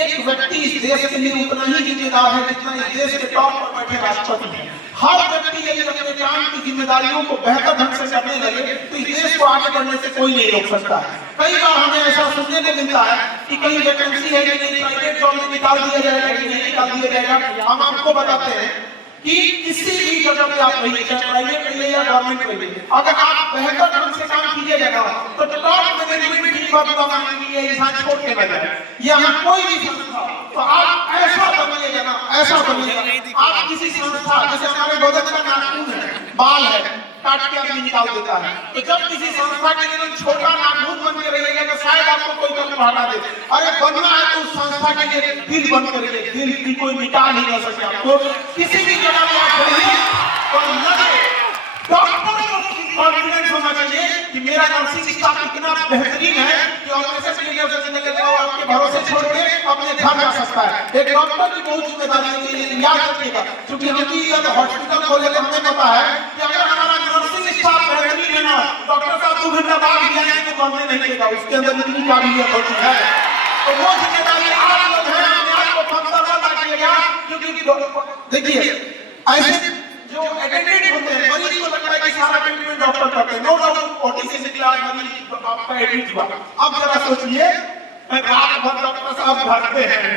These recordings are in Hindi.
एक व्यक्ति इस देश के लिए उतना ही जिम्मेदार है जितना इस देश के टॉप पर बैठे राष्ट्रपति हैं। हर व्यक्ति यदि अपने काम की जिम्मेदारियों को बेहतर ढंग से करने लगे तो इस देश को आगे बढ़ने से कोई नहीं रोक सकता है। कई बार हमें ऐसा सुनने को मिलता है कि कहीं वैकेंसी है कि नहीं, प्राइवेट जॉब में निकाल दिया जाएगा कि नहीं निकाल दिया जाएगा। हम आपको बताते हैं कि किसी भी जगह पे आप रहिए, चाहे प्राइवेट रहिए या गवर्नमेंट रहिए, अगर आप बेहतर ढंग से काम कीजिएगा तो टॉप मैनेजमेंट की बात बताएंगे ये इंसान छोड़ के न जाए। यहाँ कोई भी संस्था तो आप ऐसा बनिएगा ना, ऐसा बनिएगा। आप किसी संस्था, जैसे हमारे बगल का नाखून है, बाल है, काट के आदमी निकाल देता है, तो जब किसी संस्था के लिए छोटा नाखून बन के रहिएगा तो शायद आपको कोई कदम हटा दे। अरे बनना है तो उस संस्था के लिए दिल बंद करिए, दिल की कोई मिटा नहीं कर सके आपको। किसी भी जगह में आप रहिए तो लगे डॉक्टर को कॉन्फिडेंस होना चाहिए कि मेरा नर्सिंग स्टाफ इतना बेहतरीन है कि ऑपरेशन के लिए आपके भरोसे छोड़ के अपने घर जा सकता है। एक डॉक्टर की बहुत जिम्मेदारी होती है, याद रखिएगा। क्योंकि हम हॉस्पिटल खोले तो हमें पता है कि अगर हमारा नर्सिंग स्टाफ बेहतरीन है ना, डॉक्टर साहब 2 घंटा बाद भी आएंगे तो बनने नहीं देगा, उसके अंदर इतनी काबिलियत होती है। तो वो जिम्मेदारी आप लोग हैं, आपको कमतर मत रखिएगा। क्योंकि देखिए ऐसे जो अटेंडेंट होते हैं, मरीज को लगता है कि सारा ट्रीटमेंट डॉक्टर करते हैं। नो डाउट ओटी से निकला मरीज आपका एडमिट हुआ, अब जरा सोचिए रात भर डॉक्टर साहब भरते हैं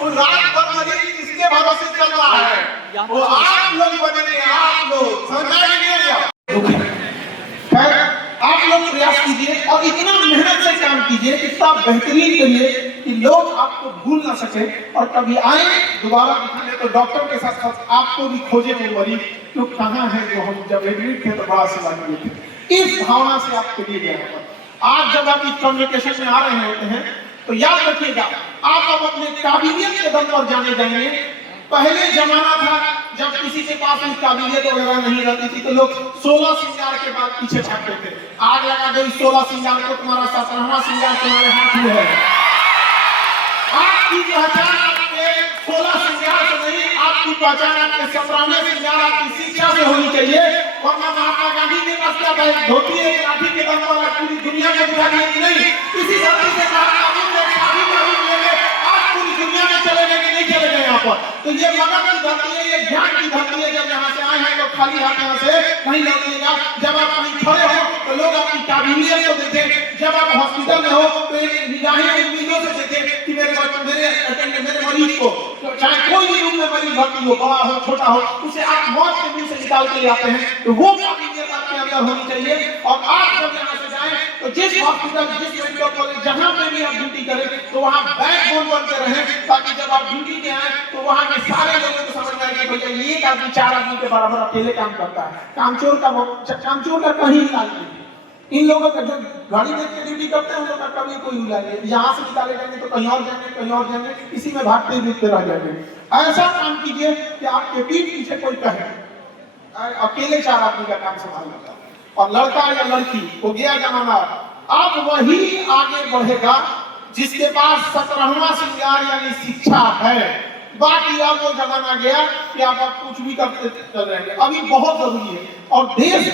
और रात भर मरीज किसके भरोसे चल रहा है, वो आप लोग बने, आप लोग समझ लीजिए। खैर आप लोग प्रयास कीजिए और इतना मेहनत से काम कीजिए, इतना बेहतरीन करिए कि लोग आपको भूल ना सके और कभी आए दोबारा दिखाने तो डॉक्टर के साथ साथ आपको भी खोजे वो मरीज तो कहाँ है जो हम जब एडमिट थे तो बड़ा सेवा किए थे। इस भावना से आपके लिए गया। आज जब आप इस कम्युनिकेशन में आ रहे होते हैं तो याद रखिएगा आप अब अपने काबिलियत के दम पर जाने जाएंगे। पहले जमाना था जब किसी के पास काबिलियत वगैरह नहीं रहती थी तो लोग 16 श्रृंगार के बाद पीछे भागते थे। आग लगा दो 16 श्रृंगार को, तुम्हारा 17वां श्रृंगार तुम्हारे हाथ में है। आपकी पहचान आपके 16 श्रृंगार से नहीं, आपकी पहचान आपके 17वें श्रृंगार आपकी शिक्षा से होनी चाहिए। वरना महात्मा गांधी के पास क्या था, धोती है लाठी के दम पर पूरी दुनिया को दिखा दिया कि नहीं, इसी धरती से आप पूरी दुनिया में चले गए कि नहीं चले गए यहाँ पर। तो ये मगध की धरती है, ये ज्ञान की धरती है। जब यहाँ से आए हैं तो खाली हाथ यहाँ से नहीं लौटिएगा। जब आप कहीं खड़े हो तो लोग आपकी काबिलियत को देखें। जब आप हॉस्पिटल में हो तो एक निगाहें उम्मीदों से देखें कि मेरे मरीज को, चाहे कोई भी रूप में मरीज भर्ती हो, बड़ा हो छोटा हो, उसे आप मौत के मुंह से निकाल के आते हैं। तो वो काबिलियत आपके अंदर होनी चाहिए। और आप जब यहाँ से जाएं तो जिस हॉस्पिटल, जिस मेडिकल कॉलेज, जहाँ पे भी आप ड्यूटी करें तो वहाँ बैकबोन बनते रहें, ताकि जब आप ड्यूटी पे आए तो वहाँ के सारे लोगों को समझ आए कि भैया ये एक आदमी 4 आदमी के बराबर अकेले काम करता है। कामचोर का कहीं इलाज नहीं। इन लोगों का जो गाड़ी देख के ड्यूटी करते हैं उन लोगों का कभी कोई इलाज नहीं। यहाँ से निकाले जाएंगे तो कहीं और जाएंगे, कहीं और जाएंगे, इसी में भागते हुए रह जाएंगे। ऐसा काम कीजिए कि आपके पीठ पीछे कोई कहे अकेले 4 आदमी का काम संभाल लेता। और लड़का या लड़की हो गया जमाना, अब वही आगे बढ़ेगा जिसके पास 17वां श्रृंगार यानी शिक्षा है। बाकी अब वो जमाना गया कि आप कुछ भी करते चल रहे हैं। अभी बहुत जरूरी है और देश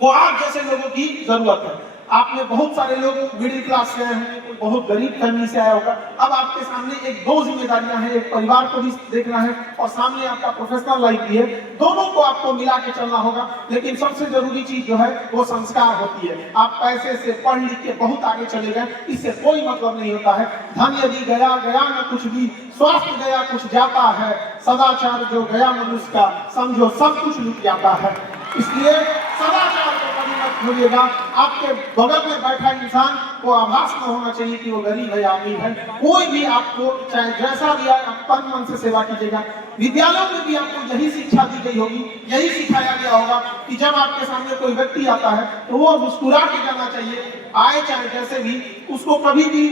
को आप जैसे लोगों की जरूरत है। आपने बहुत सारे लोग मिडिल क्लास से आए हैं, कोई बहुत गरीब फैमिली से आया होगा। अब आपके सामने एक 2 जिम्मेदारियां हैं, एक परिवार को भी देखना है और सामने आपका प्रोफेशनल लाइफ भी है। दोनों को आपको मिला के चलना होगा। लेकिन सबसे जरूरी चीज जो है वो संस्कार होती है। आप पैसे से पढ़ लिख के बहुत आगे चले गए, इससे कोई मतलब नहीं होता है। धन यदि गया गया न कुछ भी, स्वास्थ्य गया कुछ जाता है, सदाचार जो गया मनुष्य का समझो सब कुछ लुट जाता है। इसलिए सदाचार को कभी मत भूलिएगा। आपके बगल में बैठा इंसान को आभास न होना चाहिए कि वो गरीब है या अमीर है। कोई भी आपको चाहे जैसा भी आए, आप तन मन से सेवा कीजिएगा। विद्यालयों में भी आपको यही शिक्षा दी गई होगी, यही सिखाया गया होगा कि जब आपके सामने कोई व्यक्ति आता है तो वो मुस्कुरा के जाना चाहिए। आए चाहे जैसे भी, उसको कभी भी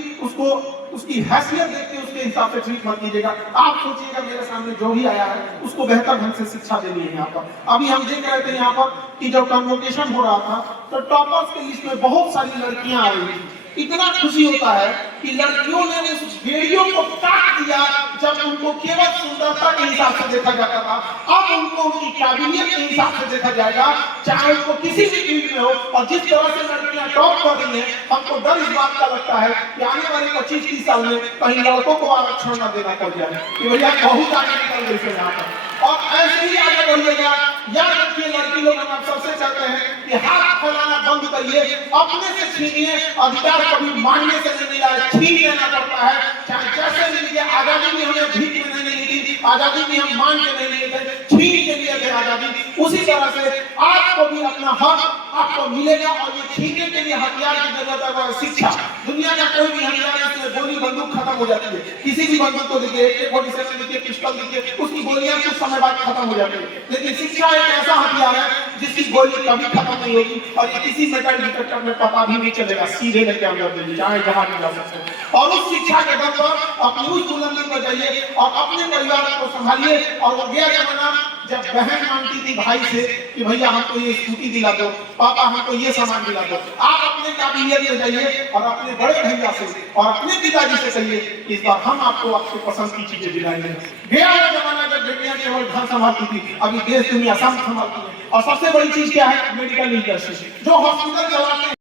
उसकी हैसियत देख के उसके हिसाब से ट्रीट मत कीजिएगा। आप सोचिएगा मेरे सामने जो भी आया है उसको बेहतर ढंग से शिक्षा देनी है। यहाँ पर अभी हम देख रहे थे यहाँ पर कि जब कन्वोकेशन हो रहा था तो टॉपर्स की लिस्ट में बहुत सारी लड़कियां आ रही थी। इतना खुशी होता है कि लड़कियों ने उस वीडियो को काट दिया। दिया जब उनको केवल सुंदरता के हिसाब से देखा जाता था, अब उनको उनकी काबिलियत के हिसाब से देखा जाएगा, चाहे उनको किसी भी फील्ड में हो। और जिस तरह से लड़कियां टॉप कर रही हैं, हमको डर इस बात का लगता है कि आने वाले 25-30 साल में कहीं लड़कों को आरक्षण न देना पड़ जाए कि भैया बहुत आगे निकल गई है यहाँ पर। और ऐसे ही आगे बढ़िएगा। याद रखिए लड़की लोग हम सबसे चाहते हैं कि हाथ फैलाना बंद करिए, अपने से छीनिए। अधिकार कभी मांगने से नहीं मिला है, छीन लेना पड़ता है। चाहे जैसे भी लीजिए, आजादी भी हमें भीख में नहीं ली थी, आजादी भी हम मांग के नहीं लिए थे, छीन के लिए थे आजादी। उसी तरह से आपको भी अपना हक आपको मिलेगा। और ये छीनने के लिए हथियार की जरूरत है, वो शिक्षा। दुनिया का कोई भी हथियार, इसमें गोली बंदूक खत्म हो जाती है। किसी भी बंदूक को देखिए, AK-47 देखिए, पिस्टल देखिए, उसकी गोलियां कुछ समय बाद खत्म हो जाती है। लेकिन शिक्षा एक ऐसा हथियार है जिसकी गोली कभी खत्म नहीं होगी और ये किसी मेटल डिटेक्टर में पता भी नहीं चलेगा, सीधे लेके अंदर दे जाए जहां नहीं जा सकते। और उस शिक्षा के दम पर अपनी उस बुलंदी पर जाइए और अपने परिवार को संभालिए। और वो गया जमाना जब बहन मांगती थी भाई से कि भैया हमको ये स्कूटी दिला दो, पापा हमको ये सामान दिला दो, आप अपने काबिलियत में जाइए और अपने बड़े भैया से और अपने पिताजी से कहिए इस बार हम आपको आपके पसंद की चीजें दिलाएंगे। गया वो जमाना जब बेटियां केवल घर संभालती थी, अभी देश दुनिया सब संभालती है। और सबसे बड़ी चीज क्या है? Medical literacy. जो हॉस्पिटल चलाते हैं